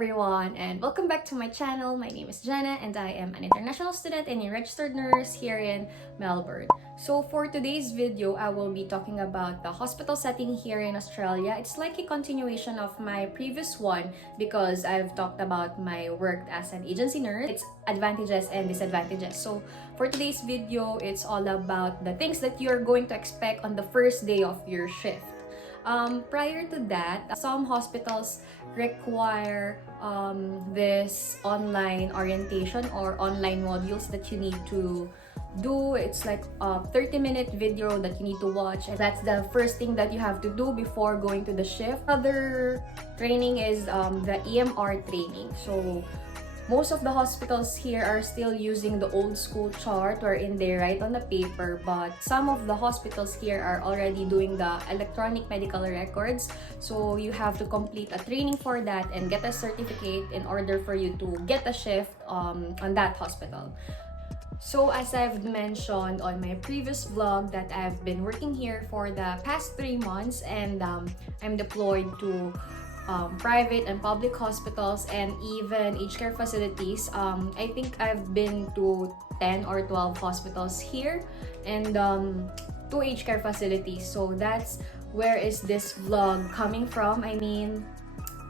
everyone, and welcome back to my channel. My name is Jenna and I am an international student and a registered nurse here in Melbourne. So for today's video, I will be talking about the hospital setting here in Australia. It's like a continuation of my previous one because I've talked about my work as an agency nurse, its advantages and disadvantages. So for today's video, it's all about the things that you're going to expect on the first day of your shift. Prior to that, some hospitals require this online orientation or online modules that you need to do. It's like a 30-minute video that you need to watch, and that's the first thing that you have to do before going to the shift. Other training is the EMR training. So most of the hospitals here are still using the old school chart wherein they write on the paper, but some of the hospitals here are already doing the electronic medical records. So you have to complete a training for that and get a certificate in order for you to get a shift on that hospital. So as I've mentioned on my previous vlog that I've been working here for the past 3 months, and I'm deployed to private and public hospitals and even aged care facilities. I think I've been to 10 or 12 hospitals here and 2 aged care facilities. So that's where is this vlog coming from. I mean,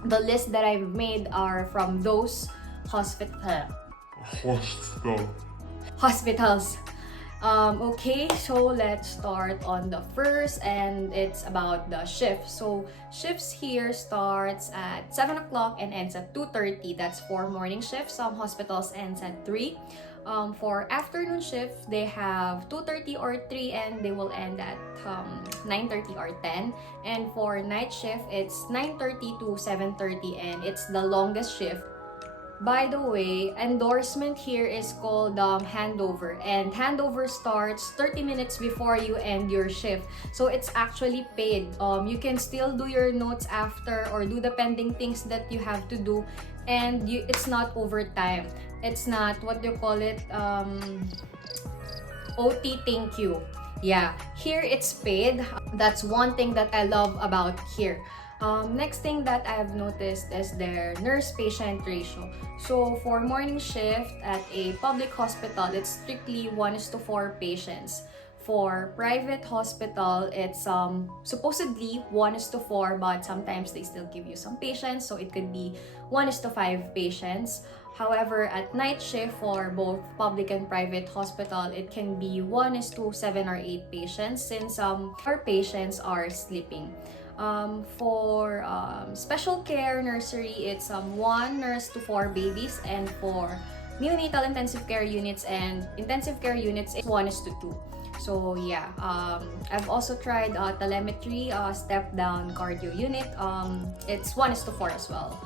the list that I've made are from those hospitals. Okay, so let's start on the first, and it's about the shift. So shifts here starts at 7 o'clock and ends at 2:30. That's for morning shift. Some hospitals ends at 3. For afternoon shift, they have 2:30 or 3, and they will end at 9:30 or 10. And for night shift, it's 9:30 to 7:30, and it's the longest shift. By the way, endorsement here is called handover, and handover starts 30 minutes before you end your shift. So it's actually paid. You can still do your notes after or do the pending things that you have to do, and it's not overtime. It's not what you call it, OT thank you. Yeah, here it's paid. That's one thing that I love about here. Next thing that I've noticed is their nurse-patient ratio. So for morning shift at a public hospital, it's strictly 1:4 patients. For private hospital, it's supposedly 1:4, but sometimes they still give you some patients, so it could be 1:5 patients. However, at night shift for both public and private hospital, it can be 1:7 or 8 patients since our patients are sleeping. For special care nursery, it's 1 nurse to 4 babies, and for neonatal intensive care units and intensive care units, it's 1:2. So yeah, I've also tried telemetry step down cardio unit. It's 1:4 as well.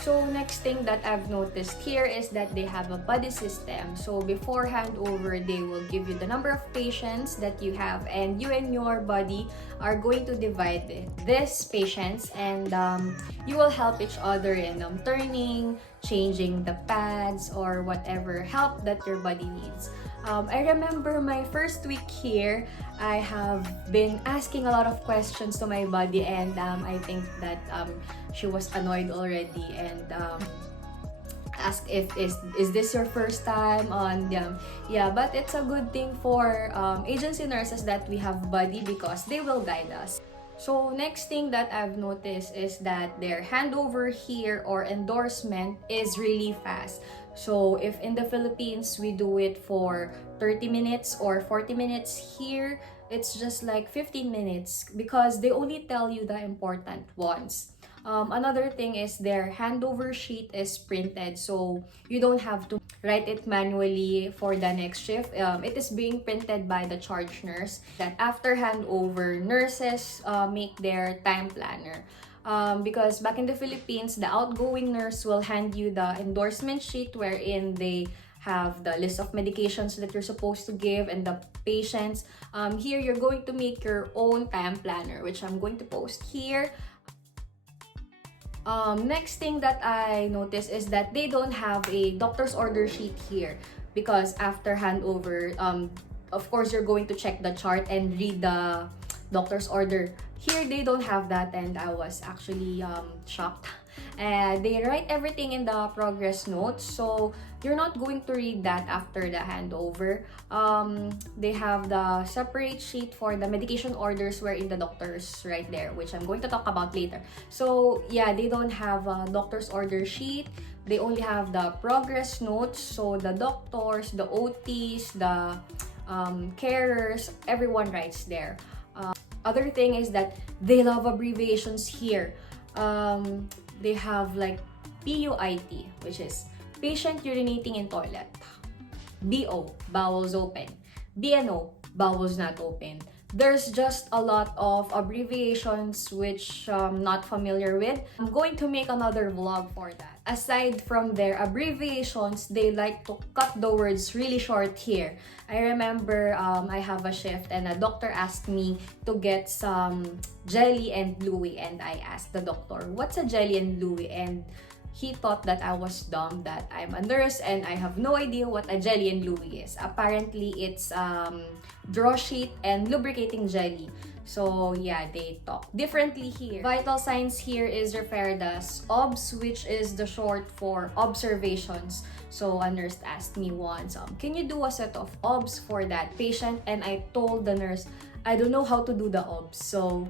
So next thing that I've noticed here is that they have a buddy system. So before handover, they will give you the number of patients that you have, and you and your buddy are going to divide these patients, and you will help each other in turning, changing the pads, or whatever help that your buddy needs. I remember my first week here, I have been asking a lot of questions to my buddy, and I think that she was annoyed already and asked if is this your first time on yeah, but it's a good thing for agency nurses that we have buddy because they will guide us. So next thing that I've noticed is that their handover here or endorsement is really fast. So if in the Philippines we do it for 30 minutes or 40 minutes, here it's just like 15 minutes because they only tell you the important ones. Another thing is their handover sheet is printed, so you don't have to write it manually for the next shift. It is being printed by the charge nurse. That after handover, nurses make their time planner. Because back in the Philippines, the outgoing nurse will hand you the endorsement sheet wherein they have the list of medications that you're supposed to give and the patients. Here, you're going to make your own time planner, which I'm going to post here. Next thing that I noticed is that they don't have a doctor's order sheet here because after handover, of course, you're going to check the chart and read the doctor's order. Here, they don't have that, and I was actually shocked They write everything in the progress notes, so you're not going to read that after the handover. They have the separate sheet for the medication orders wherein the doctors right there, which I'm going to talk about later. So yeah, they don't have a doctor's order sheet. They only have the progress notes. So the doctors, the OTs, the carers, everyone writes there. Other thing is that they love abbreviations here. They have like PUIT, which is patient urinating in toilet. BO, bowels open. BNO, bowels not open. There's just a lot of abbreviations which I'm not familiar with. I'm going to make another vlog for that. Aside from their abbreviations, they like to cut the words really short here. I remember I have a shift and a doctor asked me to get some jelly and Louis, and I asked the doctor, what's a jelly and Louis? And he thought that I was dumb, that I'm a nurse and I have no idea what a jelly and Louis is. Apparently, it's draw sheet and lubricating jelly. So yeah, they talk differently here. Vital signs here is referred as OBS, which is the short for observations. So a nurse asked me once, can you do a set of OBS for that patient? And I told the nurse, I don't know how to do the OBS. So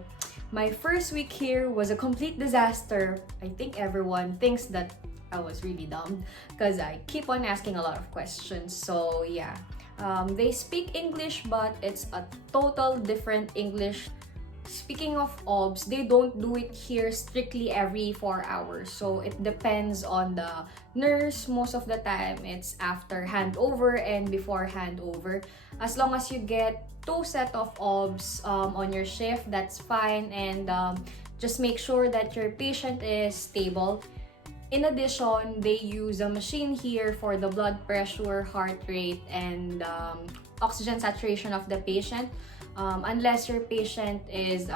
my first week here was a complete disaster. I think everyone thinks that I was really dumb because I keep on asking a lot of questions. So yeah, they speak English, but it's a total different English. Speaking of OBS, they don't do it here strictly every 4 hours. So it depends on the nurse. Most of the time, it's after handover and before handover. As long as you get 2 set of OBS on your shift, that's fine. And just make sure that your patient is stable. In addition, they use a machine here for the blood pressure, heart rate, and oxygen saturation of the patient. Unless your patient is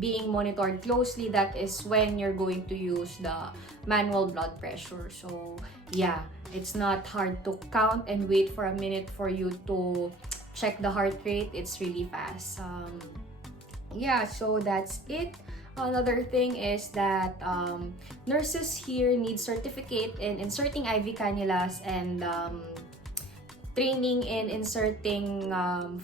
being monitored closely, that is when you're going to use the manual blood pressure. So yeah, it's not hard to count and wait for a minute for you to check the heart rate. It's really fast. Yeah, so that's it. Another thing is that nurses here need certificate in inserting IV cannulas and training in inserting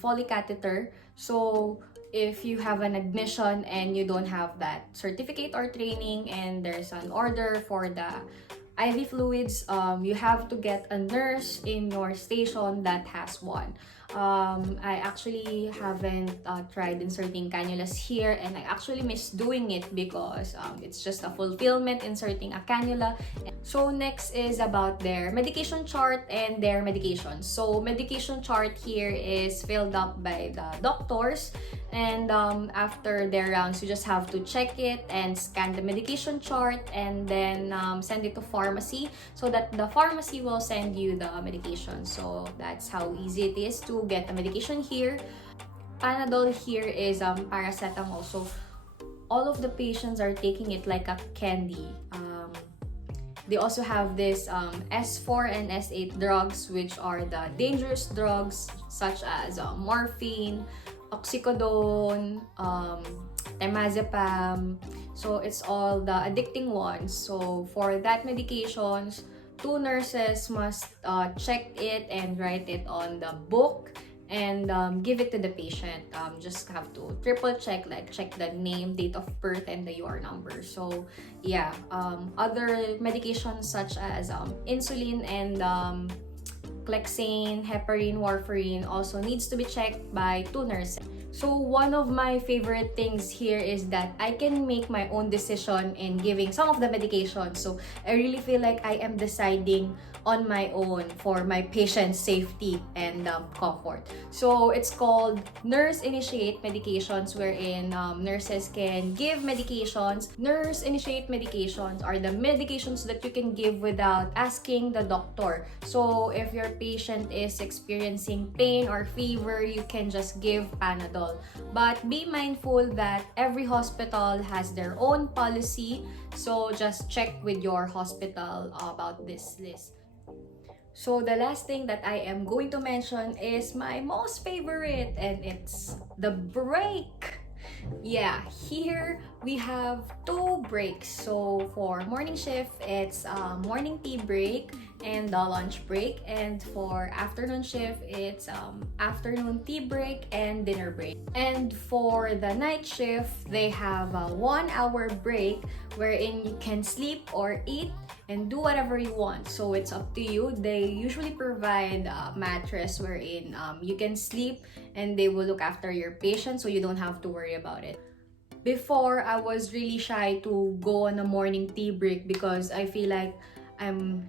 Foley catheter. So if you have an admission and you don't have that certificate or training and there's an order for the IV fluids, you have to get a nurse in your station that has one. I actually haven't tried inserting cannulas here, and I actually miss doing it because it's just a fulfillment inserting a cannula. So next is about their medication chart and their medications. So medication chart here is filled up by the doctors, and after their rounds, you just have to check it and scan the medication chart and then send it to pharmacy so that the pharmacy will send you the medication. So that's how easy it is to get the medication here. Panadol here is paracetamol. So all of the patients are taking it like a candy. They also have this S4 and S8 drugs, which are the dangerous drugs such as morphine, oxycodone, temazepam. So it's all the addicting ones. So for that medications, 2 nurses must check it and write it on the book and give it to the patient. Just have to triple check, like check the name, date of birth, and the UR number. So yeah, other medications such as insulin and Clexane, heparin, warfarin also needs to be checked by 2 nurses. So one of my favorite things here is that I can make my own decision in giving some of the medications. So I really feel like I am deciding on my own for my patient's safety and comfort. So it's called Nurse Initiate Medications, wherein nurses can give medications. Nurse Initiate Medications are the medications that you can give without asking the doctor. So if your patient is experiencing pain or fever, you can just give Panadol. But be mindful that every hospital has their own policy, so just check with your hospital about this list. So the last thing that I am going to mention is my most favorite, and it's the break. Yeah, here we have two breaks. So for morning shift, it's morning tea break and the lunch break. And for afternoon shift, it's afternoon tea break and dinner break. And for the night shift, they have a 1 hour break wherein you can sleep or eat and do whatever you want. So it's up to you. They usually provide a mattress wherein you can sleep and they will look after your patient so you don't have to worry about it. Before, I was really shy to go on a morning tea break because I feel like I'm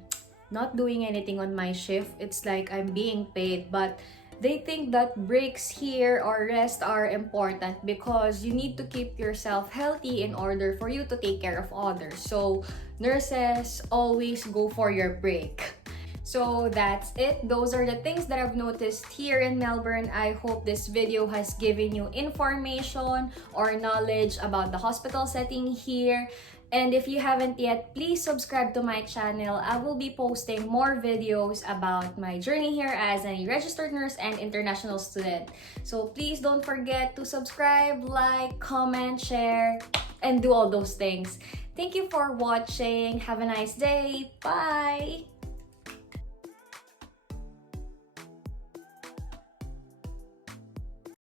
not doing anything on my shift. It's like I'm being paid, but they think that breaks here or rest are important because you need to keep yourself healthy in order for you to take care of others. So nurses always go for your break. So that's it. Those are the things that I've noticed here in Melbourne. I hope this video has given you information or knowledge about the hospital setting here. And if you haven't yet, please subscribe to my channel. I will be posting more videos about my journey here as a registered nurse and international student. So please don't forget to subscribe, like, comment, share, and do all those things. Thank you for watching. Have a nice day. Bye!